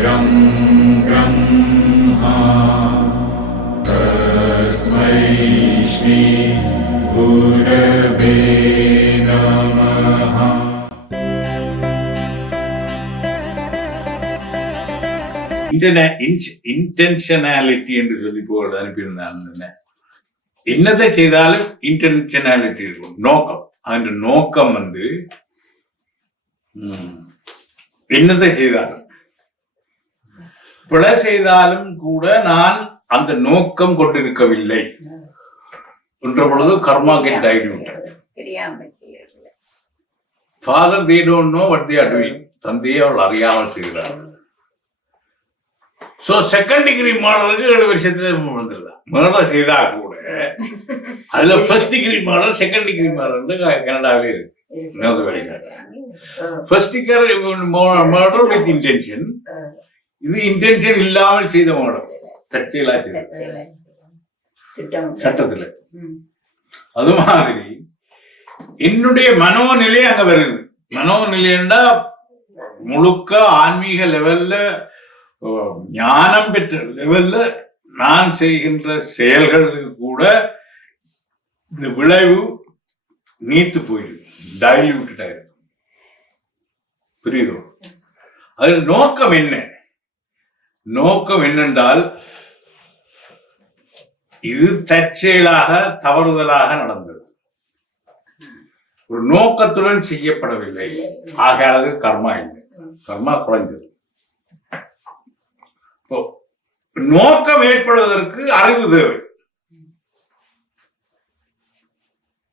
परं ब्रह्मा तस्मै श्री गुरवे नमः. இன்டென்ஷனாலிட்டி என்று சொல்லி போட்டு அனுப்பியிருந்தாங்க. என்னதை செய்தாலும் இன்டென்ஷனாலிட்டி இருக்கும், நோக்கம். அந்த நோக்கம் என்னதை செய்தாலும், பிழை செய்தாலும் கூட நான் அந்த நோக்கம் கொண்டிருக்கவில்லை என்ற பொழுது கர்மா கெட் ஆகிவிட்டேன். Father they don't know what they are doing. தந்தையை அவள் அறியாமல் செய்கிறார். ஸோ செகண்ட் டிகிரி மர்டருக்கு 7 வருஷத்துல வந்துடலாம். மர்டர் செய்தா கூட அதுல first degree murder, second degree murder கனடாவே இருக்கு. First degree murder with intention, இது இன்டென்ஷன் இல்லாமல் செய்த மர்டர், தற்செயலா செய்த சட்டத்துல. அது மாதிரி என்னுடைய மனோநிலை அங்க வருது. மனோநிலைன்னா முழுக்க ஆன்மீக லெவல்ல, ஞானம் பெற்ற லெவல்ல நான் செய்கின்ற செயல்களுக்கு கூட இந்த விளைவு நீத்து போயிருக்கு, டைல்யூட்டட் ஆயிருக்கு. புரியுதோ? அது நோக்கம் என்ன? நோக்கம் என்னென்றால், இது தற்செயலாக தவறுதலாக நடந்தது, ஒரு நோக்கத்துடன் செய்யப்படவில்லை. ஆகாது கர்மா இல்லை, கர்மா குறைஞ்சது. நோக்கம் ஏற்படுவதற்கு அறிவு தேவை.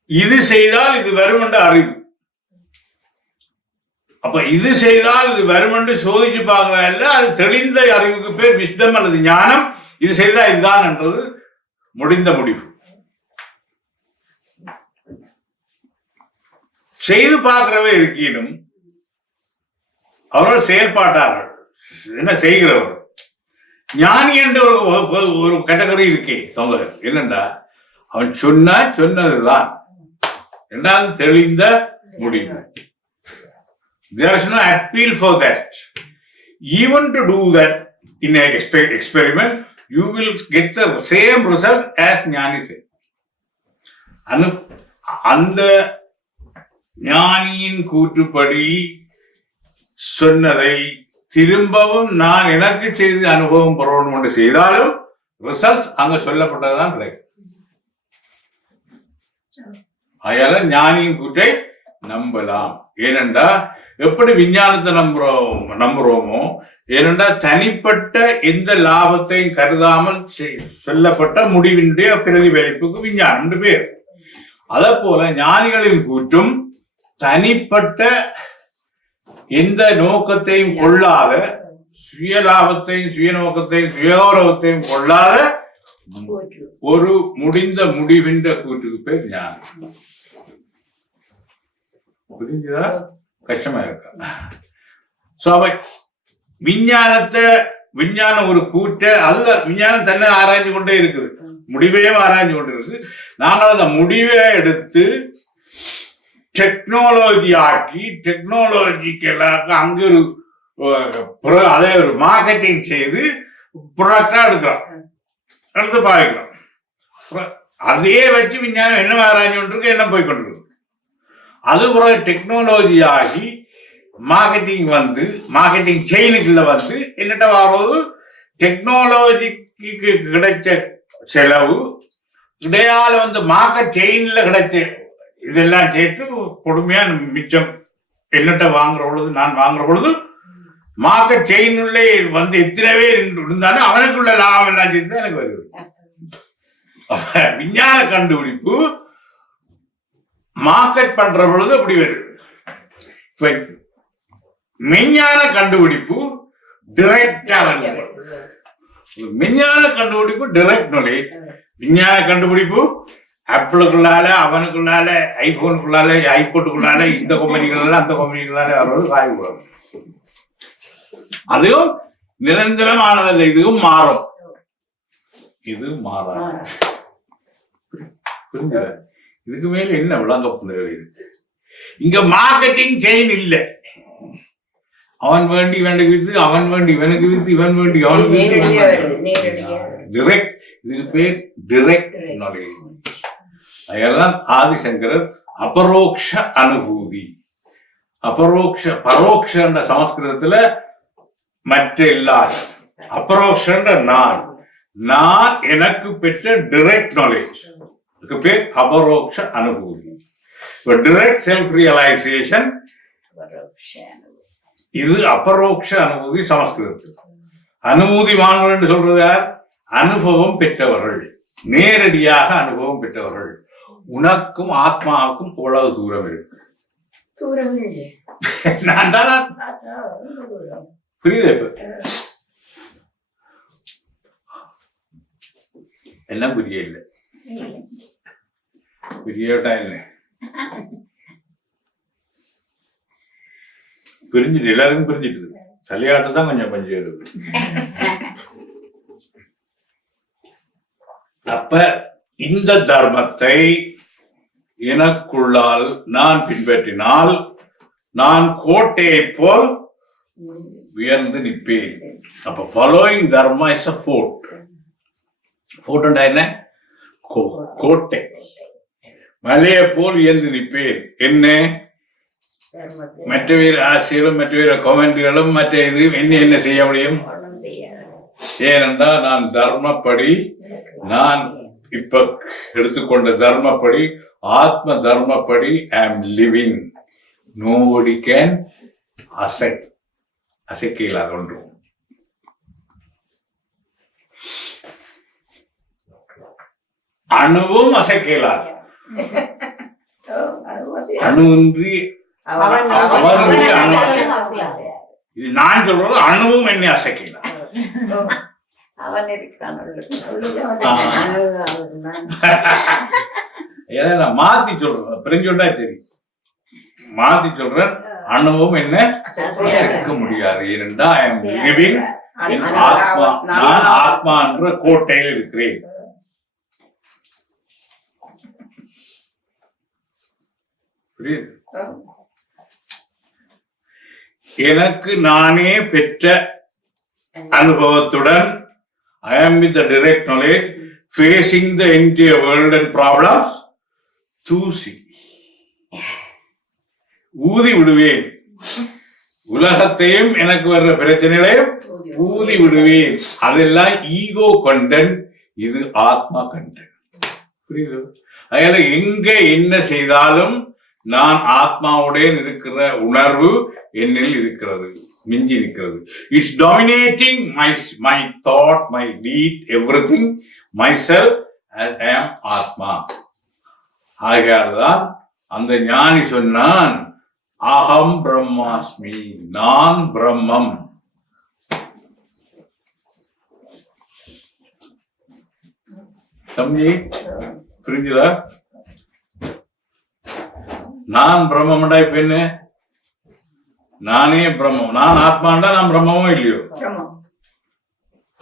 இது செய்தால் இது வரும் என்ற அறிவு. அப்ப இது செய்தால் இது வரும் என்று சோதிச்சு பார்க்கல, அது தெளிந்த அறிவுக்கு பேர் விஸ்டம் அல்லது ஞானம். இது செய்தால் இதுதான் என்றது முடிந்த முடிவு. செய்து பார்க்கிறவே இருக்கீனும் அவர்கள் செயல்பாட்டார்கள், என்ன செய்கிறவர். ஞானி என்ற ஒரு கேட்டகரி இருக்கே என்னண்டா, அவன் சொன்னதுதான் இரண்டாவது தெளிந்த முடிவு. There is no appeal for that. Even to do that in an experiment, you will get the same result as ஞானி said. அந்த ஞானியின் கூற்றுப்படி சொன்னதை திரும்பவும் நான் எனக்கு செய்து அனுபவம் பெறணும் என்று செய்தாலும் ரிசல்ட்ஸ் அங்க சொல்லப்பட்டதுதான் கிடைக்கும். அதனால ஞானியின் கூற்றை நம்பலாம். ஏனென்றா எப்படி விஞ்ஞானத்தை நம்புறோமோ, ஏனென்றா தனிப்பட்ட எந்த லாபத்தையும் கருதாமல் சொல்லப்பட்ட முடிவினுடைய பிரதிபலிப்புக்கு விஞ்ஞானம் என்று பேர். அதே போல ஞானிகளின் கூற்றும் தனிப்பட்ட எந்த நோக்கத்தையும் கொள்ளாத, சுய லாபத்தையும் சுய நோக்கத்தையும் சுயகௌரவத்தையும் கொள்ளாத ஒரு முடிந்த முடிவின்ற கூற்றுக்கு பேர் ஞானம். புரிஞ்சுதா? கஷ்டமா இருக்கா? விஞ்ஞானம் ஒரு கூற்றை, அதுல விஞ்ஞானம் தன்னை ஆராய்ந்து கொண்டே இருக்குது, முடிவையும் ஆராய்ந்து கொண்டு இருக்குது. நாங்கள் அந்த முடிவை எடுத்து டெக்னாலஜி ஆக்கி, டெக்னாலஜிக்கலாக அங்க அதே ஒரு மார்க்கெட்டிங் செய்து ப்ராடக்டா எடுக்கிறோம், எடுத்து பாவிக்கிறோம். அதே வச்சு விஞ்ஞானம் என்ன ஆராய்ச்சி கொண்டிருக்கு, என்ன போய் கொண்டிருக்கு. அது ஒரு டெக்னாலஜி ஆகி மார்க்கெட்டிங் மார்க்கெட்டிங் செயினுக்குள்ள என்னட்ட வரும்போது டெக்னாலஜிக்கு கிடைச்ச செலவு இடையால மார்க்கெட் செயின்ல கிடைச்ச இதெல்லாம் சேர்த்து கொடுமையா மிச்சம் என்னட்ட வாங்குற பொழுது, நான் வாங்குற பொழுது மார்க்கெட் செயின் உள்ளே எத்தனை பேர் இருந்தாலும் அவனுக்குள்ள லாபம் எல்லாம் சேர்த்து எனக்கு வருது. விஞ்ஞான கண்டுபிடிப்பு மார்க்கெட் பண்ற பொழுது அப்படி வருது. இப்ப மெஞ்ஞான கண்டுபிடிப்பு டைரக்டா வருது. மெஞ்ஞான கண்டுபிடிப்பு டைரக்ட் நாலேஜ். விஞ்ஞான கண்டுபிடிப்பு ஆப்பிளுக்குள்ளால, அவனுக்குள்ளால, ஐபோனுக்குள்ளால, ஐபோட்டுக்குள்ளால, இந்த கம்பெனிகளால அந்த கம்பெனிகளால வர்றது காய்கூடாது. அதுவும் நிரந்தரமானதில்லை, இதுவும் மாறும், இது மாறாது. புரிஞ்ச? இதுக்கு மேல என்ன விளங்க இங்க மார்க்கெட்டிங் செயின் இல்லை. அவன் வேண்டி இவனுக்கு வித்து, அவன் வேண்டி இவனுக்கு வித்து, இவன் வேண்டி அவனுக்கு டிரெக்ட். இதுக்கு பேர் டிரெக்ட் நாலேஜ். அதெல்லாம் ஆதிசங்கரர் அபரோக்ஷ அனுபூதி. பரோக்ஷன்ற சமஸ்கிருதத்துல மற்ற இல்லாத, அபரோக்ஷன்ற நான் எனக்கு பெற்ற டிரெக்ட் நாலேஜ் பேர் அபரோக்ஷ அனுபூதி. டிரெக்ட் செல்ஃப் ரியலைசேஷன் இது அபரோக்ஷ அனுபூதி சமஸ்கிருதத்தில். அனுபூதிமான்கள் என்று சொல்றது யார்? அனுபவம் பெற்றவர்கள், நேரடியாக அனுபவம் பெற்றவர்கள். உனக்கும் ஆத்மாவுக்கும் எவ்வளவு தூரம் இருக்கு? நான் தான் புரியுது. இப்ப எல்லாம் புரிய இல்லை, புரியட்டா இல்லை, பிரிஞ்சுட்டு எல்லாருக்கும் பிரிஞ்சிட்டு தலையாட்டு தான் கொஞ்சம் பஞ்சு வருது. அப்ப இந்த தர்மத்தை எனக்குள்ளால் நான் பின்பற்றினால் நான் கோட்டையை போல் உயர்ந்து நிற்பேன். அப்ப following dharma is a fort. Fort என்ன? கோட்டை. மலையை போல் உயர்ந்து நிற்பேன். என்ன? மற்ற பேர் ஆசைகளும் மற்ற பேர் கமெண்ட்களும் மற்ற இது என்ன செய்ய முடியும்? ஏனென்றால் நான் தர்மப்படி, நான் இப்ப எடுத்துக்கொண்ட தர்மப்படி, ஆத்ம தர்மப்படி ஐ ஆம் லிவிங். நோபடி கேன் அசைக்கலாக ஒன்று. அணுவும் அசைக்கலாது. அணுவின்றி இது நான் சொல்றது. அணுவும் என்னை அசைக்கலாம். நான் மாத்தி சொல்றேன், பிரிஞ்சோண்டா தெரியும். மாத்தி சொல்றேன், அணுவும் என்ன அசைக்க முடியாது. ஏனென்றா ஐ எம் லிவிங் இன் ஆத்மா. நான் ஆத்மா என்ற கோட்டையில் இருக்கிறேன். புரியுது? எனக்கு நானே பெற்ற அனுபவத்துடன் I am with the direct knowledge facing the entire world and problems தூசி ஊதி விடுவேன். உலகத்தையும் எனக்கு வர்ற பிரச்சனைகளையும் ஊதி விடுவேன். அதெல்லாம் ஈகோ கண்டென்ட், இது ஆத்மா கண்டென்ட். புரியுது? அதனால எங்க என்ன செய்தாலும் நான் ஆத்மாவுடன் இருக்கிற உணர்வு என்னில் இருக்கிறது, மிஞ்சி இருக்கிறது. It's dominating my thought, my deed, everything, my self. I am ஆத்மா. ஆகையால்தான் அந்த ஞானி சொன்னான், அகம் பிரம்மாஸ்மி, நான் பிரம்மம். தம்பி புரிஞ்சுதா? நான் பிரம்மம்டா. இப்ப என்ன? நானே பிரம்மம். நான் ஆத்மாண்டா நான் பிரம்மமோ இல்லையோ?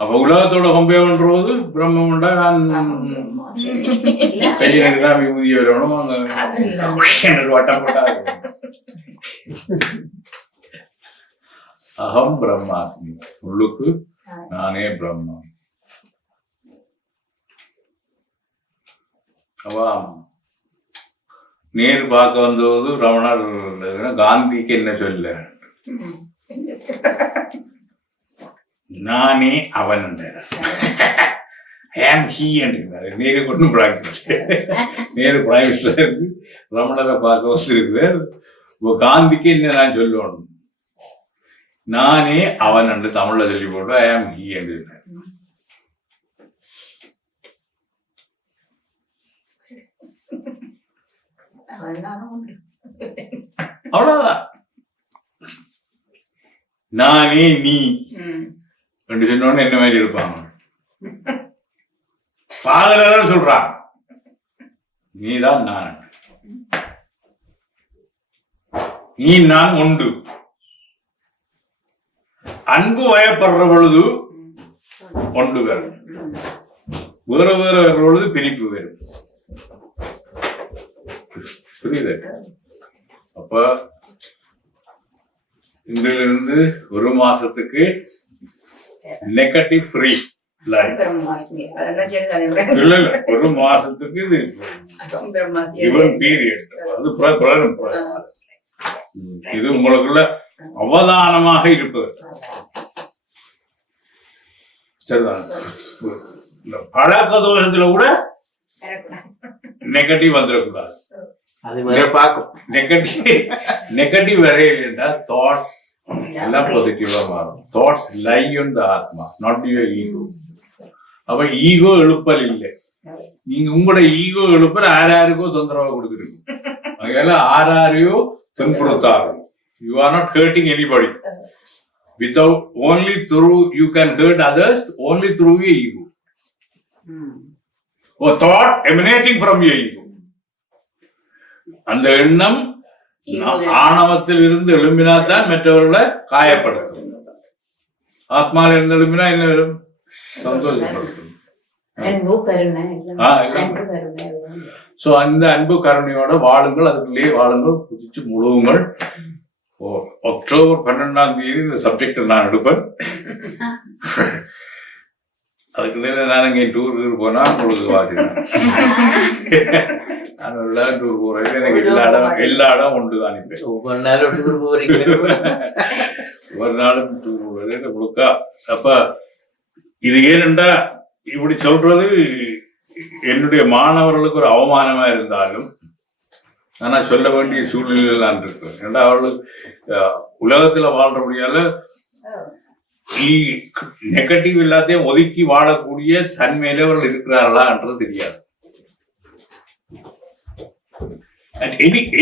அப்ப உலகத்தோட கம்பேர் பண்றது பிரம்மம்டா. நான் கையில விபூதி வரணும், வட்டம் போட்டா. அகம் பிரம்மாஸ்மி, உள்ளுக்கு நானே பிரம்மம். அவா நேரு பார்க்க வந்தபோது ரமணர் காந்திக்கு என்ன சொல்ல, நானே அவன் நேரு கொண்டு நேரு பிரைம் மினிஸ்டர் இருக்கு, ரமணரை பார்க்க வந்திருக்கிறார். காந்திக்கு என்ன நான் சொல்லணும், நானே அவன் என்று தமிழ்ல சொல்லி போட்டு ஐ ஆம் ஹீ என்று. அவ்வளவுதான். நானே நீ என்று சொன்னோன்னு என்ன மாதிரி இருப்பாங்க? ஃபாதர் சொல்றான், நீதான் நான், நீ நான் உண்டு. அன்பு வயப்படுற பொழுது ஒன்று வரும், வேற வேற வர்ற பொழுது பிரிப்பு வரும். புரியுது? அப்ப இதிலிருந்து ஒரு மாசத்துக்கு நெகட்டிவ் ஃப்ரீ லைஃப். இல்ல ஒரு மாசத்துக்கு இது இவன் பீரியட். அது பலரும் இது உங்களுக்குள்ள அவதானமாக இருப்பது சரிதான். பழக்க தோஷத்துல கூட நெகட்டிவ் வந்துடக்கூடாது. நெகட்டிவ் வரையில தாட்ஸ் எல்லாம் பாசிட்டிவா மாறும். தாட்ஸ் லை ஆன் தி ஆத்மா, நாட் யுவர் ஈகோ. அப்ப ஈகோ எழுப்பல் இல்லை. நீங்க உங்களோட ஈகோ எழுப்பல் யாருக்கோ தொந்தரவு கொடுத்துருக்கு. அதனால யாரையோ துன்புறுத்தாரு. You are not hurting anybody. Without only through you can hurt others only through your ego. Or thought emanating from your ego. அந்த எண்ணம் ஆணவத்தில் இருந்து எழும்பினாதான் மற்றவர்களை காயப்படுத்தும். ஆத்மாவில் இருந்து எழும்பினா என்ன வரும்? சந்தோஷப்படுத்தும். சோ அந்த அன்பு கருணையோட வாழுங்கள், அதுக்குள்ளேயே வாழுங்கள், புதிச்சு முழுவுங்கள். அக்டோபர் 12 இந்த சப்ஜெக்ட் நான் எடுப்பேன். அதுக்கு நான் இங்கே டூருக்கு போனா உங்களுக்கு வாசிக்கிறேன். நான் எல்லா டூர் போறேன். எனக்கு எல்லா இடம் ஒன்று தான். ஒவ்வொரு நாளும் டூர் போறேன் முழுக்கா. அப்ப இது ஏனென்றா இப்படி சொல்றது என்னுடைய மாணவர்களுக்கு ஒரு அவமானமா இருந்தாலும் ஆனா சொல்ல வேண்டிய சூழ்நிலையில் நான் இருக்கேன். ஏன்னா அவர்களுக்கு உலகத்துல வாழ்ற முடியாத நெகட்டிவ் எல்லாத்தையும் ஒதுக்கி வாழக்கூடிய தன்மையில அவர்கள் இருக்கிறார்களா என்றது தெரியாது.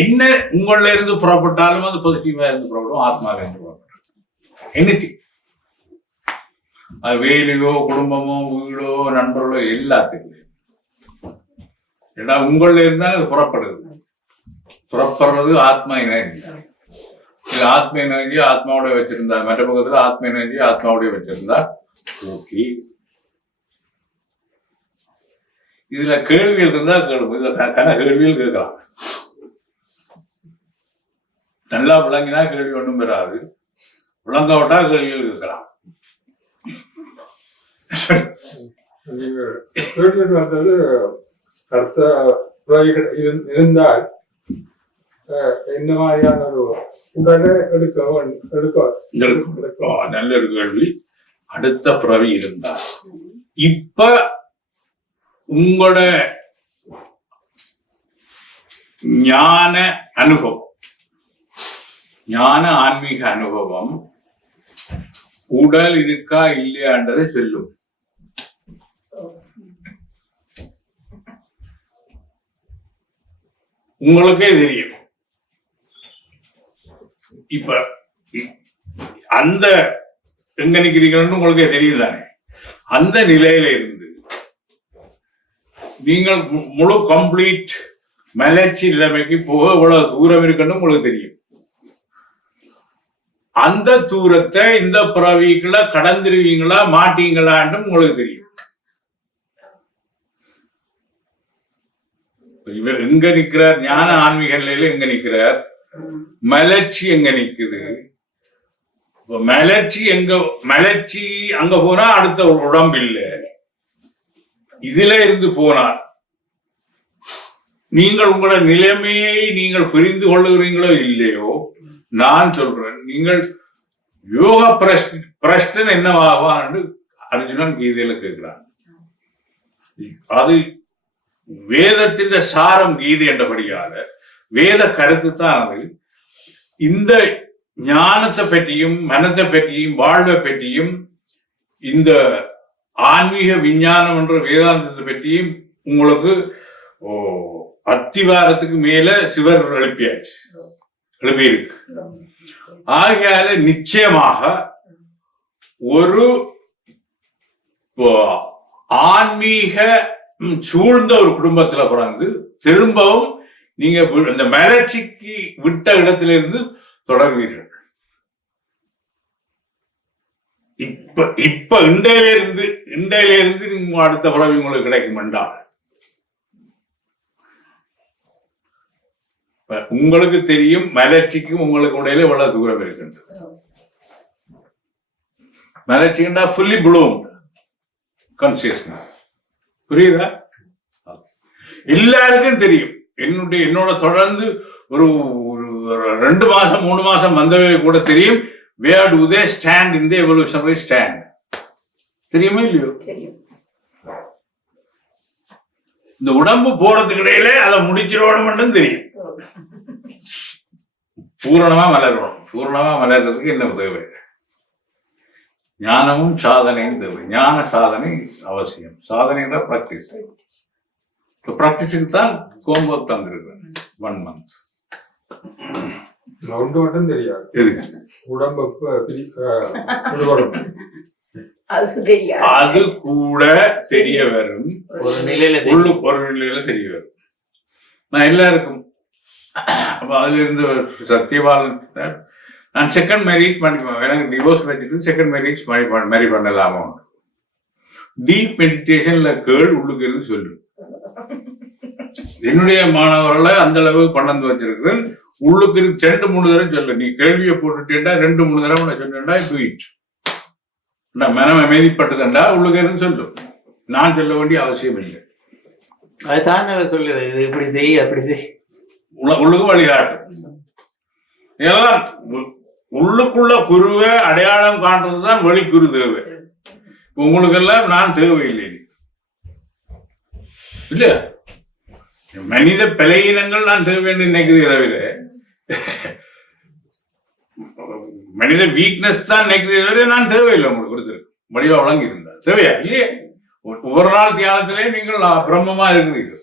என்ன உங்கள இருந்து புறப்பட்டாலும் அது பாசிட்டிவா இருந்து புறப்படும், ஆத்மாவில இருந்து புறப்படும். எனிதிங் அது வேலையோ குடும்பமோ வீடோ நண்பர்களோ எல்லாத்துக்குமே. ஏன்னா உங்கள இருந்தாலும் அது புறப்படுது. புறப்படுறது ஆத்மா எனர்ஜி. இது ஆத்ம எனர்ஜி ஆத்மாவோட வச்சிருந்தா, மற்ற பக்கத்துல ஆத்ம எனர்ஜி ஆத்மாவோட வச்சிருந்தா ஓகே. இதுல கேள்விகள் இருந்தா கேள்வி, இதுல கேள்விகள் கேட்கலாம். நல்லா விளங்கினா கேள்வி ஒன்றும் பெறாது, விளங்க விட்டா கேள்விகள் கேட்கலாம். வந்தது அடுத்த இருந்தால் என்ன மாதிரியான ஒரு உடனே எடுக்க நல்ல ஒரு கேள்வி. அடுத்த பிறவி இருந்தால் இப்ப உங்களோட ஞான அனுபவம், ஞான ஆன்மீக அனுபவம் உடல் இருக்கா இல்லையான்றதை சொல்லும். உங்களுக்கே தெரியும். இப்ப அந்த எங்க நிக்கிறீங்கன்னு உங்களுக்கே தெரியும் தானே. அந்த நிலையில இருந்து நீங்கள் முழு கம்ப்ளீட் மலர்ச்சி நிலைமைக்கு போக இவ்வளவு தூரம் இருக்குன்னு உங்களுக்கு தெரியும். அந்த தூரத்தை இந்த பிறவிக்குள்ள கடந்துருவீங்களா மாட்டீங்களான்னு உங்களுக்கு தெரியும். இவர் எங்க நிக்கிறார்? ஞான ஆன்மீக நிலையில எங்க நிக்கிறார்? மலர்ச்சி எங்க நிக்குது? மலர்ச்சி அங்க போனா அடுத்த ஒரு உடம்பு இல்லை. இதுல இருந்து போனார் நீங்கள் உங்களோட நிலைமையை நீங்கள் புரிந்து கொள்ளுகிறீங்களோ இல்லையோ, நான் சொல்றேன், நீங்கள் யோக பிரஷ்டன் என்னவாகுவான்னு அர்ஜுனன் கீதையில கேட்கிறான். அது வேதத்தின் சாரம் கீதை என்றபடியால வேத கருத்து தான் அது. இந்த ஞானத்தை பற்றியும் மனத்தை பற்றியும் வாழ்வை பற்றியும் இந்த ஆன்மீக விஞ்ஞானம் என்ற வேதாந்தத்தை பற்றியும் உங்களுக்கு அத்திவாரத்துக்கு மேல சிவர் எழுப்பியிருக்கு. ஆகையால நிச்சயமாக ஒரு ஆன்மீக சூழ்ந்த ஒரு குடும்பத்துல பிறந்து திரும்பவும் நீங்க இந்த மலர்ச்சிக்கு விட்ட இடத்திலிருந்து தொடர்வீர்கள். இப்ப இண்டையில இருந்து நீங்க அடுத்த பிறவி உங்களுக்கு கிடைக்கும் என்றால் உங்களுக்கு தெரியும் மலர்ச்சிக்கும் உங்களுக்கு இடையில எவ்வளவு தூரம் இருக்கு. மலர்ச்சின்னா ஃபுல்லி ப்ளூம் கான்சியஸ்னஸ். புரியுதா? எல்லாருக்கும் தெரியும். என்னோட தொடர்ந்து ஒரு 2 மாசம் 3 மாசம் வந்தவே கூட தெரியும். Where do they stand in the evolutionary stand? தெரியுமா இல்லையோ? இந்த உடம்பு போறதுக்கு இடையில அதை முடிச்சிடணும் தெரியும். பூரணமா மலரணும். பூரணமா மலர்றதுக்கு என்ன தேவை? ஞானமும் சாதனையும் தேவை. ஞான சாதனை அவசியம். சாதனைன்ற பிராக்டிஸ். பிராக்டிஸுக்கு தான் கோம்பக் தந்திருக்கிறேன் 1 month. ஒன்று மட்டும் தெரியாது. எதுக்கு? உடம்பு அது கூட தெரிய வரும். ஒரு நிலையில தெரிய வரும். நான் எல்லாருக்கும் அப்ப அதுல இருந்து சத்தியபாலன் நான் செகண்ட் மேரேஜ் பண்ணிப்பேன். எனக்கு டிவோர்ஸ் வச்சுட்டு செகண்ட் மேரேஜ் மேரி பண்ணலாமா? டீப் மெடிடேஷன்ல கேள் உள்ளுக்கு இருந்து சொல்லு. என்னுடைய மாணவர்களை அந்த அளவு கொண்டு வச்சிருக்கிறேன். உள்ளுக்கு 2-3 தடவை சொல்லு. நீ கேள்வியை போட்டுட்டேன்டா 2-3 தடவை நான் சொன்னேன்டா டூயிட். மனம் அமைதிப்பட்டதுண்டா உள்ளுக்கு இருந்து சொல்லு. நான் சொல்ல வேண்டிய அவசியம் இல்லை. அதுதான் சொல்லுது. இது இப்படி செய் அப்படி செய். உள்ளுக்கு வழிகாட்டு. ஏதான் உள்ளுக்குள்ள குருவை அடையாளம் காண்றதுதான் வெளிக்குரு தேவை. உங்களுக்கு எல்லாம் நான் தேவையில்லை இல்ல. மனித பலையினங்கள் நான் தேவை என்று நினைக்கிறதே தவிர மனித வீக்னஸ் தான் நினைக்கிறதே தவிர நான் தேவையில்லை. உங்களுக்கு ஒருத்தர் வடிவா வழங்கி இருந்தார் தேவையா இல்லையே? ஒவ்வொரு நாள் தியானத்திலே நீங்கள் பிரம்மமா இருக்கிறீர்கள்.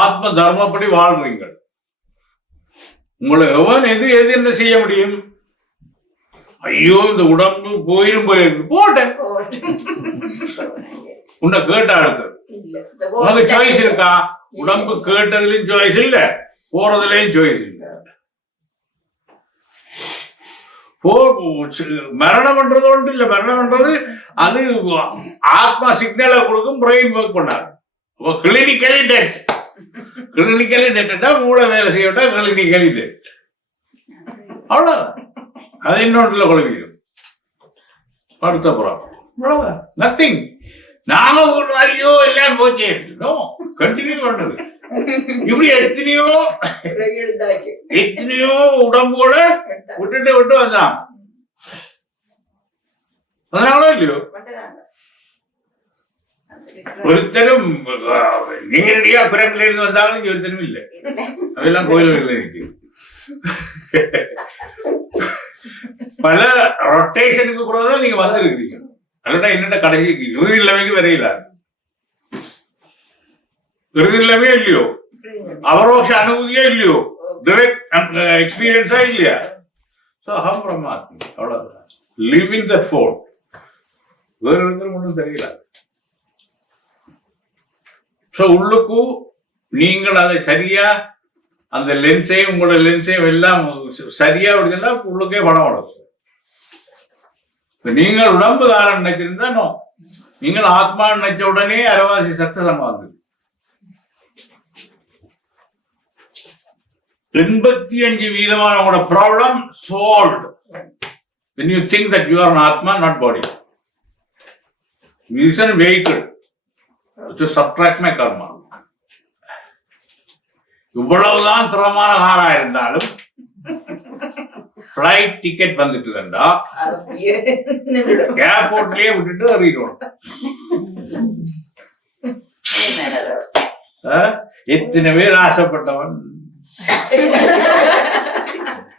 ஆத்ம தர்மப்படி வாழ்றீங்கள். உங்களை எவன் எது என்ன செய்ய முடியும்? ஐயோ இந்த உடம்பு போயிரும் போல இருக்கு போட்டேன். உன்னை கேட்டா அடுத்தது உனக்கு சாய்ஸ் இருக்கா? உடம்பு கேட்டதுலயும் சாய்ஸ் இல்ல, போறதுலயும் சாய்ஸ் இல்ல. மரணம் பண்றது ஒன்று இல்ல. மரணம் பண்றது அது ஆத்மா சிக்னலை கொடுக்கும். பிரெயின் ஒர்க் பண்ணாது. Clinically test. கிளினிக்கலி டெஸ்டா மூளை வேலை செய்யட்டா கிளினிக்கலி டெஸ்ட். அவ்வளவுதான். அது இன்னொன்றுல குழம்பிடும். அடுத்த ப்ராப்ளம் நத்திங். நாம ஐயோ எல்லாம் போச்சே கண்டினியூ பண்றது. இப்படி எத்தனையோ உடம்போட விட்டு வந்தான். அதனால இல்லையோ ஒருத்தரும் நேரடியா பிறப்பில இருந்து வந்தாலும் ஒருத்தரும் இல்லை. அதெல்லாம் கோயில்கள் இருக்கு. பல ரொட்டேஷனுக்கு கூட தான் நீங்க வந்திருக்கிறீங்க. அதோட என்னென்ன கடைசி இறுதி நிலைமைக்கு வரையில இறுதி நிலைமையே இல்லையோ, அவரோஷ அனுபூதியே இல்லையோ, டைரக்ட் எக்ஸ்பீரியன்ஸா இல்லையா? சோ அகம் பிரம்மாஸ்மி. அவ்வளவுதான். Live in that fort. வேற ஒருத்தரும் ஒன்றும் தெரியல. சோ உள்ளுக்கு நீங்கள் அதை சரியா அந்த லென்ஸையும் உங்களோட லென்ஸையும் எல்லாம் சரியா விடுச்சுன்னா உள்ளுக்கே படம் வரும். நீங்கள் உடம்பு தாரம் நினைச்சிருந்தா நோ. நீங்கள் ஆத்மா நினைச்ச உடனே அரவாசி சத்தமா வந்தது. 85% உங்களோட problem solved when you think that you are an atma, not body. It is a vehicle to subtract my karma. இவ்வளவுதான் திறமான காரா இருந்தாலும் பிளைட் டிக்கெட் வந்துட்டுதா ஏர்போர்ட்லயே விட்டுட்டு அறிகிறோம். எத்தனை பேர் ஆசைப்பட்டவன்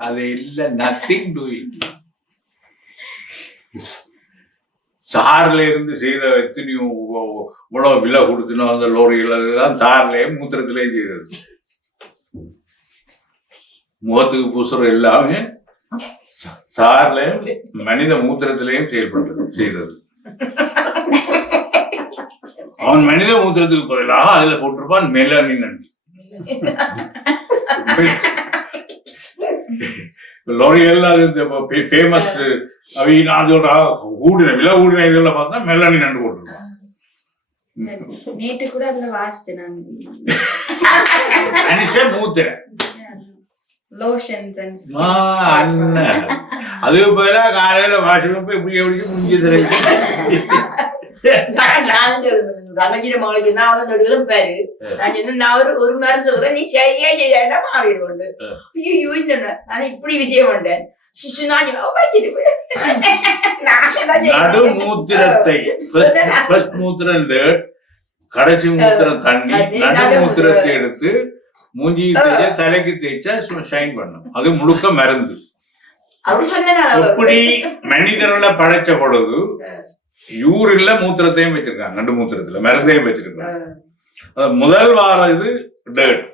அது இல்ல. Nothing doing. சார்ல இருந்து செய்த எத்தனையோ இவ்வளவு விலை கொடுத்தனும் அந்த லோரிகள் அதுதான் சார்லயும் மூத்திரத்திலையும் செய்தது. முகத்துக்கு பூசுற எல்லாமே சார்லயும் மனித மூத்திரத்திலையும் செய்தது. அவன் மனித மூத்திரத்துக்கு பதிலாக அதுல போட்டிருப்பான் மெலனின். லோரியல் அது ஃபேமஸ் அதோட கூடின விலை கூடின இதெல்லாம் பார்த்தா மெலனின் போட்டிருப்பான். நேற்று கூட அதுல வாசிச்சேன் நான். அனிஷ மூத்திர லோஷன்ஸ் அண்ணன் அது போல காலையில வாசலும் போய் இப்படி எப்படி முடிஞ்சது தங்கச்சிட மகளுக்கு நான் அவளை நடுகளும் பாரு நான் சொன்ன நான் ஒரு மாதிரி சொல்றேன் நீ சரியா செய்யாட்டா மாறிடுவோண்டு ஐயோ இந்த நான் இப்படி விஷயம் பண்ணேன் நடு மூத்திரத்தை மூத்திரம் கடைசி மூத்திரம் தண்ணி நடு மூத்திரத்தை எடுத்து மூஞ்சி தேய்ச்சா தலைக்கு தேய்ச்சா ஷைன் பண்ணும். அது முழுக்க மருந்து. இப்படி மனிதர்ல படைச்ச பொழுது யூரின்ல மூத்திரத்தையும் வச்சிருக்காங்க, நடு மூத்திரத்துல மருந்தையும் வச்சிருக்காங்க. முதல் வாரம் இது டேர்ட்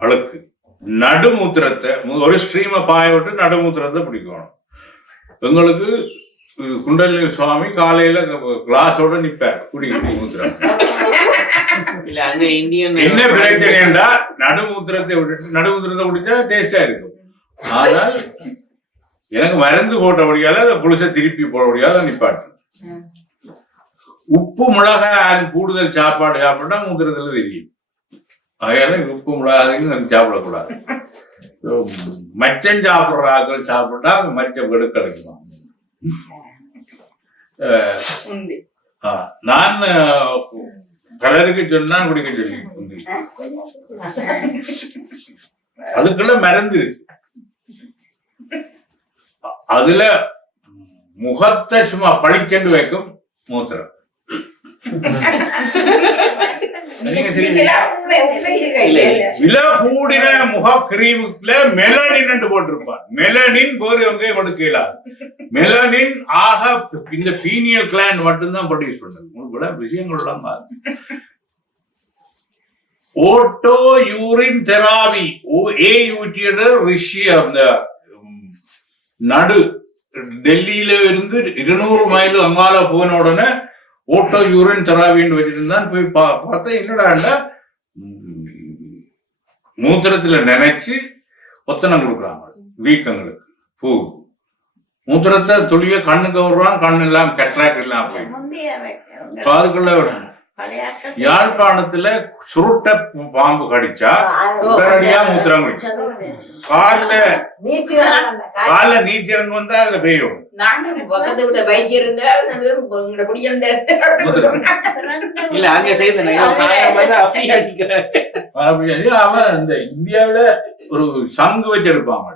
அழுக்கு. நடு மூத்திரத்தை ஒரு ஸ்ட்ரீமை பாய விட்டு நடு மூத்திரத்தை பிடிக்கணும். எங்களுக்கு குண்டலினி சுவாமி காலையில கிளாஸோட நிப்பார் குடி மூத்திரம். என்ன பிரச்சனைடா நடுமூத்திரத்தை விட்டுட்டு நடுமூத்திரத்தை குடிச்சா டேஸ்டா இருக்கும். ஆனால் எனக்கு மருந்து போட்டபடியால அதை புளிச திருப்பி போடபடியால நிப்பாட்டு. உப்பு மிளகாய் கூடுதல் சாப்பாடு சாப்பிட்டா மூத்திரத்துல தெரியும். அதனால உப்பு மிளகாய்க்கு சாப்பிடக்கூடாது. மச்சம் சாப்பிடுற ஆக்கள் சாப்பிட்டா மச்ச கெடு கிடைக்கும். நான் கலருக்கு சொன்னா குடிக்க சொல்லி அதுக்குள்ள மருந்து அதுல முகத்தை சும்மா பழிச்சென்று வைக்கும் மூத்திரம். விலை கூடின முக கிரீமுக்குல மெலனின் போட்டிருப்பான். மெலனின் வேறு எங்கேயும் கொடுக்க இயலாது. மெலனின் ஆக இந்த பீனியல் கிளாண்ட் மட்டும்தான் ப்ரொடியூஸ் பண்றது. உங்களுக்கு விஷயங்கள் எல்லாம் ஓட்டோ யூரின் தெராபி ரிஷி அந்த நடு டெல்லியில இருந்து 200 மைல் அங்கால போன உடனே ஓட்டோ யூரின் தெராபின்னு வச்சிருந்தான். போய் பார்த்தா என்னடா மூத்திரத்துல நினைச்சு ஒத்தனம் கொடுக்குறாங்க வீக்கங்களுக்கு. பூ மூத்திரத்தை துளிய கண்ணுக்கு வருவான், கண்ணு இல்லாம கெட்ராக்ட் இல்லாம போய் அதுக்குள்ள யாழ்ப்பாணத்துல சுருட்ட பாம்பு கடிச்சா உடனடியா மூத்திரம் குடிச்சு கால நீச்சரங்க வந்தா அதுல பெய்யும். அவன் இந்த இந்தியாவில ஒரு சங்கு வச்சு எடுப்பாங்க.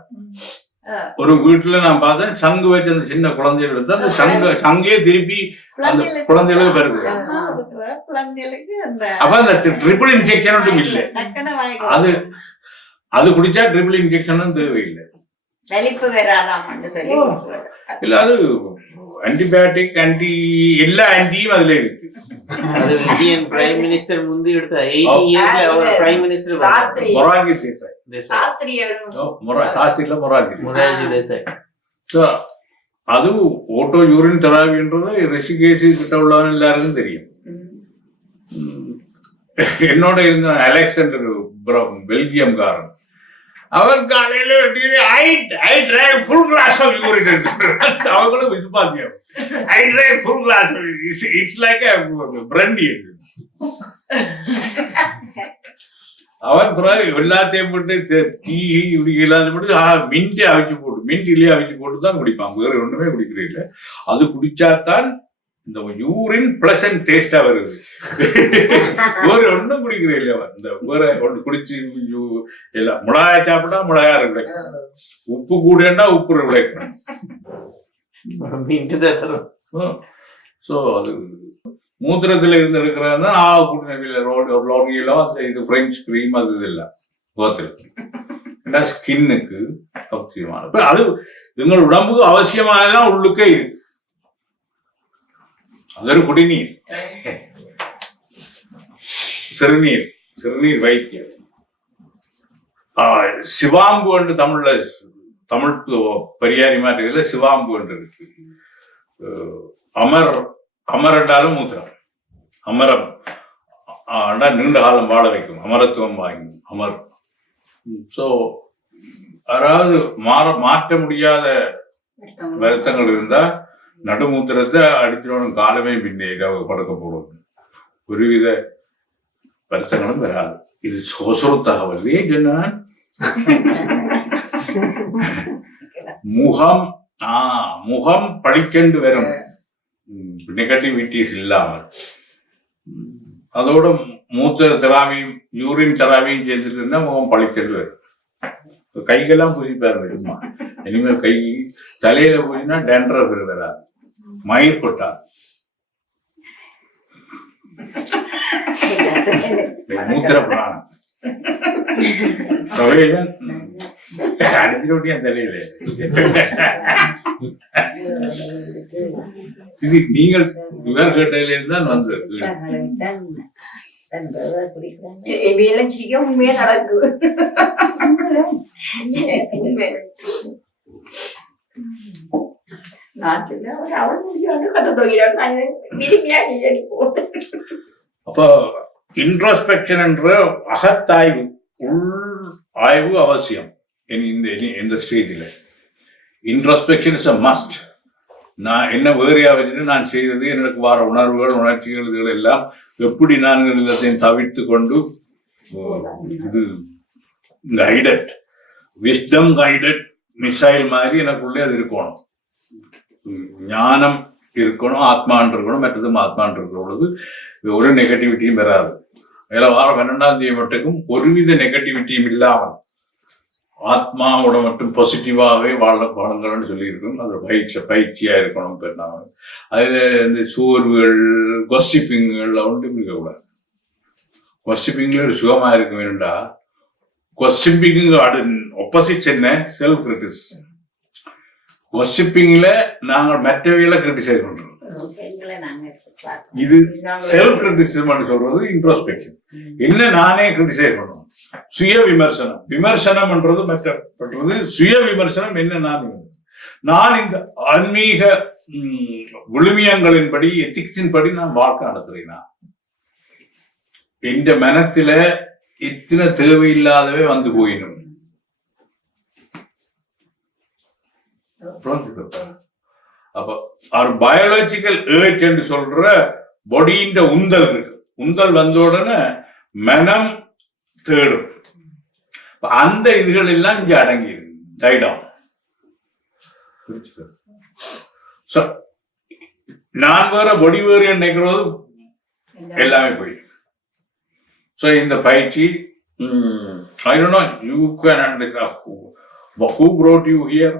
ஒரு வீட்டுல நான் பார்த்தேன் சங்கு வச்சு அந்த சின்ன குழந்தைகள் எடுத்து அந்த சங்கே திருப்பி அந்த குழந்தைகளுக்கு பெருக்கு. அப்ப அந்த ட்ரிபிள் இன்ஜெக்ஷன் ஒன்றும் இல்லை. அது குடிச்சா ட்ரிபிள் இன்ஜெக்ஷனும் தேவையில்லை. இல்ல அது ஆன்டிபயோட்டிக் ஆன்டி எல்லா ஆன்டியும் அதுல இருக்கு. அது இந்தியன் பிரைம் மினிஸ்டர் முந்தி எடுத்த 80 இயர்ஸ்ல அவர் பிரைம் மினிஸ்டர் மொரார்ஜி தேசாய். மொரார்ஜி தேசாய். அது ஓட்டோ யூரின் தெராபின்றது ரிஷிகேஷ் கிட்ட உள்ளவன் எல்லாருக்கும் தெரியும். என்னோட இருந்த அலெக்சாண்டர் பெல்ஜியம் காரன் அவர் காலையில I drank full glass of urine. அவங்களும் விசுவாசியம். I drank full glass of it. It's like a brandy. அவன் பிறகு எல்லாத்தையும் போட்டு டீ இப்படி எல்லாத்தையும் போட்டு மின்ட்டி அவிச்சு போட்டு மின்ட்டிலேயே அவிச்சு போட்டு தான் குடிப்பான். வேற ஒண்ணுமே குடிக்கிறீங்க. அது குடிச்சாதான் இந்த யூரின் பிளசன்ட் டேஸ்டா வருது. வேற ஒண்ணும் குடிக்கிறீங்க. இந்த வேற ஒன்று குடிச்சு எல்லாம் மிளகாய் சாப்பிட்டா மிளகா ரிஃப்ளெக்ட், உப்பு கூடா உப்பு ரிஃப்ளெக்ட் பண்ணும். ஸோ அது மூத்திரத்துல இருந்து இருக்கிறதா கூட்டின ரோகியில அந்த இது பிரெஞ்சு கிரீம் அது இல்லை முகத்தில். ஏன்னா ஸ்கின்னுக்கு அவசியமானது. அது எங்கள் உடம்புக்கு அவசியமானதான் உள்ளுக்கே இருக்கு. அது ஒரு குடிநீர், சிறுநீர், சிறுநீர் வைத்தியம். சிவாம்பு என்று தமிழ்ல தமிழ் பரியாரி மாதிரி இதுல சிவாம்பு என்று இருக்கு. அமர் என்றாலும் மூத்திரம். அமரம் நீண்ட காலம் வாழ வைக்கும், அமரத்துவம் வாங்கும் அமர். ஸோ அதாவது மாற்ற முடியாத வருத்தங்கள் இருந்தா நடுமூத்திரத்தை அடிச்சிடணும். காலமே பின்னே படுக்க போடுவது. ஒருவித வருத்தங்களும் வராது. இது சொசொரு தகவல். ஏன் சொன்னான் முகம் முகம் பளிச்சென்று வரும், நெகட்டிவிட்டிஸ் இல்லாமல். அதோட மூத்த தெராவியும் யூரின் தெராவியும் சேர்த்துட்டு இருந்தா முகம் பளிச்சென்று வரும். கைக்கெல்லாம் பூசிப்பாரு சும்மா. இனிமேல் கை தலையில பூசினா டேண்ட்ரஃப் வராது, மயிர் கொட்டாது. மூத்திர புராணம் சவேலன் அடிச்சுட்டியா தலையில. இது நீங்கள் இவர் கேட்டதுல இருந்தான் வந்து உண்மையா நடக்குது. அப்போ இன்ட்ரோஸ்பெக்ஷன் என்ற அகத்தாய்வு, உள் ஆய்வு அவசியம். இந்த ஸ்டேஜில் இன்ட்ரோஸ்பெக்ஷன் இஸ் அ மஸ்ட். நான் என்ன வேறையா வச்சுட்டு நான் செய்தது, எனக்கு வர உணர்வுகள் உணர்ச்சிகள் இதுகள் எல்லாம் எப்படி நான் எல்லாத்தையும் தவிர்த்து கொண்டு இது கைடட் விஸ்டம் கைடட் மிசைல் மாதிரி எனக்குள்ளே அது இருக்கணும். ஞானம் இருக்கணும், ஆத்மான் இருக்கணும். மற்றது ஆத்மான் இருக்கிற பொழுது ஒரு நெகட்டிவிட்டியும் வராது. அதில் வாரம் 12ஆம் தேதி மட்டுக்கும் ஒருவித நெகட்டிவிட்டியும் இல்லாமல் ஆத்மாவோட மட்டும் பாசிட்டிவாகவே வாழுங்கள்னு சொல்லியிருக்கணும். அது பயிற்சியா இருக்கணும். பெண்ணாமல் அதில் இந்த சோர்வுகள் கொசிப்பிங்கள் ஒன்றும் இருக்கக்கூடாது. கொசிப்பிங்ல ஒரு சுகமா இருக்க வேணும்டா. கொசிப்பிங் ஆப்போசிட் என்ன? Self criticism. கொசிப்பிங்ல நாங்கள் மற்றவைகளை கிரிட்டிசைஸ் பண்றோம். இது செல்ஃப் கிரிட்டிசிசம் சொல்றது இன்ட்ரோஸ்பெக்ஷன். என்ன நானே கிரிட்டிசைஸ் பண்ணுவோம். சுய விமர்சனம். விமர்சனம் பண்றது மற்றது. சுய விமர்சனம் என்ன? நான் இந்த ஆன்மீக விழுமியங்களின்படி எத்திக்ஸின் படி நான் வாழ்க்கை நடத்துறேனா? என்ற மனத்தில இத்தனை தேவையில்லாதவே வந்து போயிடும். அப்ப ஒரு பயாலஜிக்கல் ஏஜ் என்று சொல்ற பாடியின் உந்தல் இருக்கு. உந்தல் வந்த உடனே மனம் தேடும். அந்த இதுகள் எல்லாம் இங்க அடங்கி இருக்கு. டைடாம் நான் வேற பொடி வேறு நினைக்கிறது எல்லாமே போய். ஸோ இந்த பயிற்சி I don't know, you can understand who brought you here?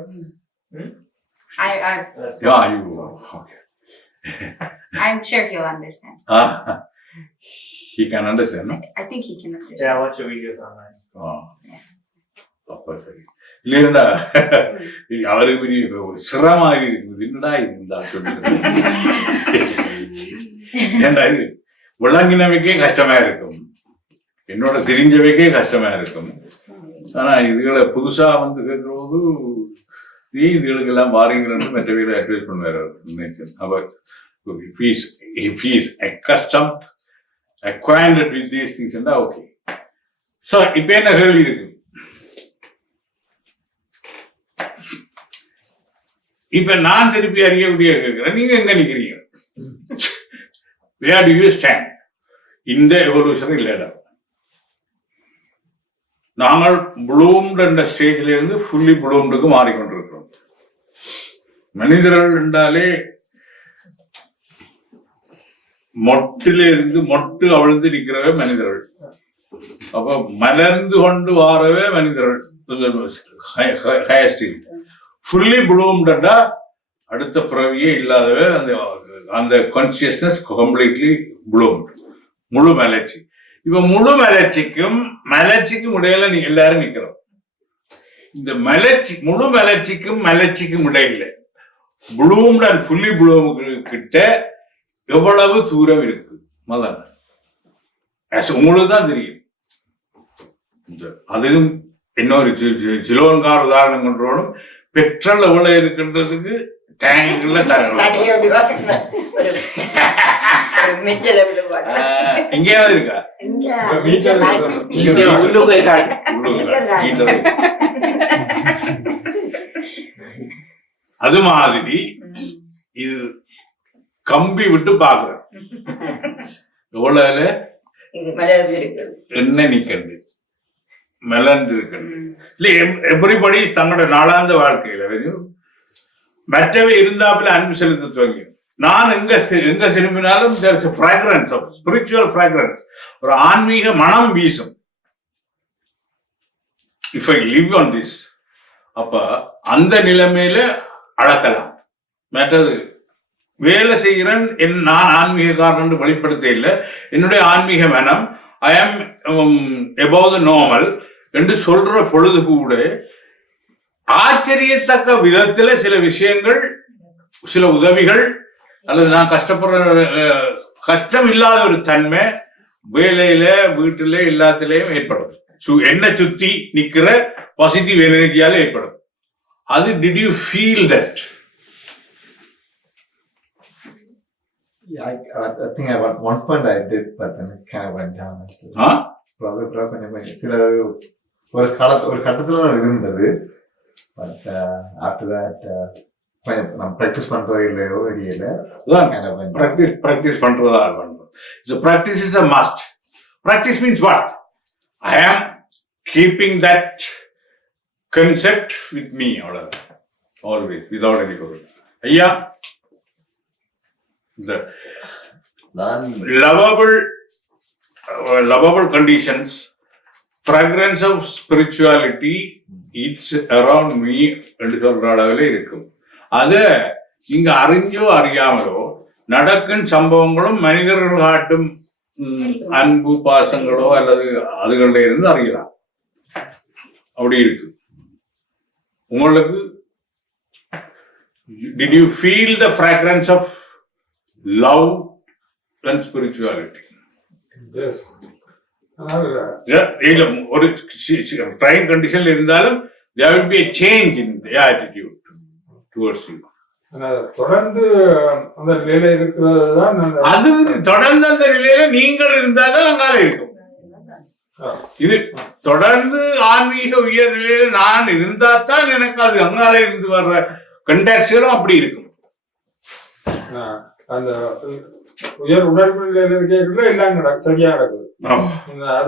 Yeah, you. Okay. I'm sure he'll understand. He can understand, no? I think he can understand. Yeah, I watch your videos online. இல்லையா அவருக்கு சிரமமாக இருக்குது. என்னடா இது இந்த ஏண்டா இது விளங்கினவைக்கே கஷ்டமா இருக்கும், என்னோட தெரிஞ்சவைக்கே கஷ்டமா இருக்கும். ஆனா இதுகளை புதுசா வந்து கேட்கும்போது இதுகளுக்கு எல்லாம் வாரீங்கன்னு மற்றவைகளை அட்வைஸ் பண்ணுவார். அவர் if he is acquainted with these things, okay. So இப்ப என்ன கேள்வி இருக்கு? இப்ப நான் திருப்பி அறியக்கூடிய கேட்கிறேன், நீங்க எங்க நிக்கிறீங்க? Where do you stand in the evolutionary ladder? நாங்கள் ப்ளூம்ட் என்ற ஸ்டேஜ்ல இருந்து ஃபுல்லி ப்ளூம்டுக்கு மாறிக்கொண்டிருக்கிறோம். மனிதர்கள் என்றாலே மொட்டில இருந்து மொட்டு அவிழ்ந்து நிற்கிறவே மனிதர்கள். அப்ப மலர்ந்து கொண்டு வாரவே மனிதர்கள். ஃபுல்லி ப்ளூம்டா அடுத்த பிறவியே இல்லாதவே அந்த கான்சியஸ்னஸ் கம்ப்ளீட்லி ப்ளூம்ட், முழு மலர்ச்சி. இப்ப முழு மலர்ச்சிக்கும் இடையில எல்லாரும் நிக்கிறோம். இந்த மலர்ச்சி முழு மலர்ச்சிக்கும் இடையில ப்ளூம்ட் அண்ட் ஃபுல்லி ப்ளூம் கிட்ட எவ்வளவு தூரம் இருக்கு முதல்ல உங்களுக்கு தான் தெரியும். அதுவும் இன்னொரு சிலோன்கார் உதாரணம் கொண்டோடும் பெட்ரோல் எவ்வளவு இருக்கின்றதுக்கு டேங்க்ல எங்கேயாவது இருக்கா? அது மாதிரி இது கம்பி விட்டு பாக்குறேன். எவ்வளவு இது மலையாளம் இருக்கு. எண்ணெய் நீக்கண்டு மெலந்து இருக்கண்டு இல்ல எவ்ரிபடி தங்களோட நாளாந்த வாழ்க்கையில மற்றவை இருந்தாப்புல அன்பு செலுத்த துவங்கி நான் எங்க திரும்பினாலும் there's a fragrance of spiritual fragrance, ஒரு ஆன்மீக மனம் வீசும். if I live on this, அப்ப அந்த நிலைமையில அளக்கலாம். மற்றது வேலை செய்கிறேன் நான் ஆன்மீகக்காரன் வெளிப்படுத்த இல்லை, என்னுடைய ஆன்மீக மனம் ஐ ஆம் above the normal என்று சொல்ற பொழுது கூட ஆச்சரியத்தக்க விதத்துல சில விஷயங்கள், சில உதவிகள் அல்லது நான் கஷ்டப்படுற கஷ்டம் இல்லாத ஒரு தன்மை வேலையில வீட்டுல எல்லாத்திலையும் ஏற்படும். என்ன சுத்தி நிக்கிற பாசிட்டிவ் எனர்ஜியால ஏற்படும். அது did you feel that? Yeah, I think at one point I did, but then it kind of went down. Probably கொஞ்சம் சில ஒரு கட்டத்துல இருந்தது. But after that, நான் practice பண்றது இல்லையோ இல்ல. Practice பண்றதா பண்றோம். So practice is a must. Practice means what? I am keeping that concept with me always, without any problem. ஐயா, the lovable conditions, fragrance of spirituality, it's around me என்று சொல்ற அளவில் இருக்கும். அத இங்க அறிஞ்சோ அறியாமலோ நடக்கும் சம்பவங்களும் மனிதர்கள் காட்டும் அன்பு பாசங்களோ அல்லது அதுகளில் இருந்து அறியலாம். அப்படி இருக்கு. உங்களுக்கு did you feel the fragrance of love and spirituality? Yes. ஒரு டைம் கண்டிஷன்ல இருந்தாலும் there will be a change in the attitude towards you. தொடர்ந்து அந்த நிலையில இருக்கிறது தான் அது தொடர்ந்து அந்த நிலையில நீங்கள் இருந்தாதான் அங்கால இருக்கும். இது தொடர்ந்து ஆன்மீக உயர் நிலையில நான் இருந்தாதான் எனக்கு அது அங்கால இருந்து வர்ற கண்டாக்ட்ஸ்களும் அப்படி இருக்கும். அந்த உயர் உடல் நிலையில இருக்கிற எல்லாம் சரியா நடக்குது.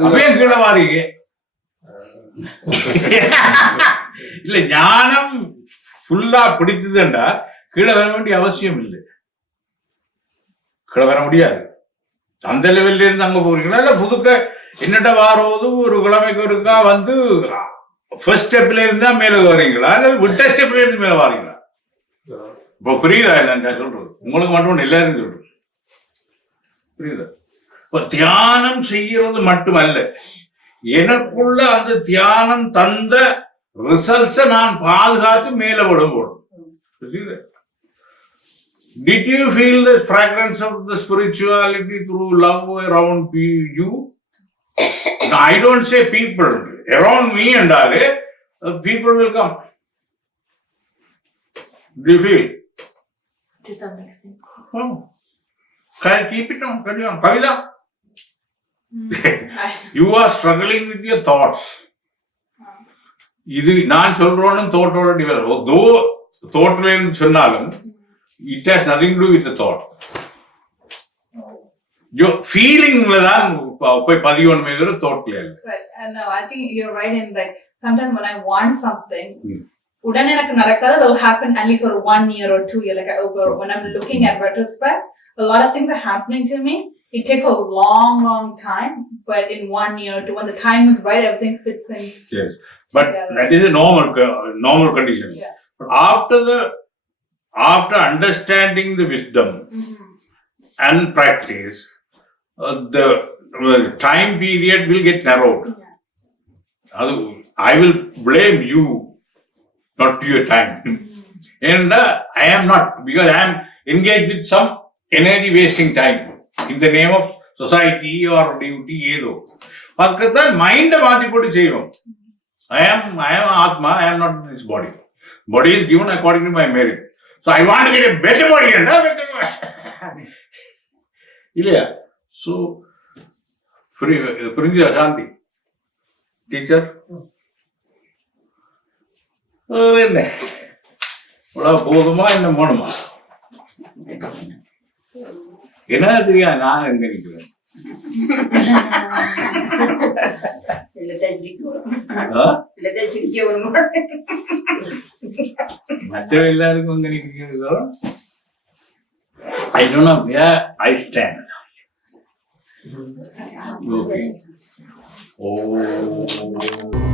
அப்படியே கீழே வாரீங்க இல்ல ஞானம் ஃபுல்லா பிடித்ததுண்டா கீழே வர வேண்டிய அவசியம் இல்லை. கீழே வர முடியாது. அந்த லெவல்ல இருந்து அங்க போறீங்களா இல்ல புதுக்க என்னட்ட வாரோது ஒரு கிழமைக்கு ஒருக்கா வந்து ஃபர்ஸ்ட் ஸ்டெப்ல இருந்தா மேல வரீங்களா இல்ல விட்ட ஸ்டெப்ல இருந்து மேல வாரீங்களா? இப்போ புரியுதா இல்லைன்னு சொல்றது? உங்களுக்கு மட்டும் எல்லாரும் சொல்றது புரியுதா? இப்போ தியானம் செய்யறது மட்டுமல்ல, எனக்குள்ள அந்த தியானம் தந்த ரிசல்ட்ஸை நான் பாதுகாத்து மேல விடும் போடும். Did you feel the fragrance of the spirituality through love around you? No, I don't say people. Around me and all, people will come. Do you feel? To some extent. Oh. Can I keep it on? Carry on. Kavita? You are struggling with your thoughts. இது நான் சொல்றோன்னு தோட்டோட டிவெலப் தோ தோட்டல இருந்து சொன்னாலும் it has nothing to do with the thought. Your feeling தான் போய் பதிவன் மேல தோட்டல இல்ல. Right. No, I think you're right in like sometimes when I want something, உடனே எனக்கு நடக்காது. It will happen at least for 1 year or 2 years. Like when I'm looking at retrospect, a lot of things are happening to me. It takes a long time, but in 1 year to when the time is right, everything fits in. Yes, but that is a normal condition. Yeah. But after understanding the wisdom and practice, the time period will get narrowed. I will blame you, not your time. And I am not, because I am engaged with some energy wasting time in the name of society or duty ஏதோ அதுக்குத்தான் மைண்டை மாற்றி போட்டு செய்வோம். I am Atma, I am not this body. Body is given according to my merit. So I want to get a better body. இல்லையா? So புரிஞ்சுதா சாந்தி teacher? என்ன போதுமா என்ன வேணுமா? என்ன தெரியா நான் எங்க நிற்கிறேன்? எல்லாத்தையும் சிரிக்கணும். ஆ? எல்லாத்தையும் சிரிக்கணும். மற்ற எல்லாருக்கும் அங்க நிற்கிறதோ I don't know where I stand. Okay. Oh.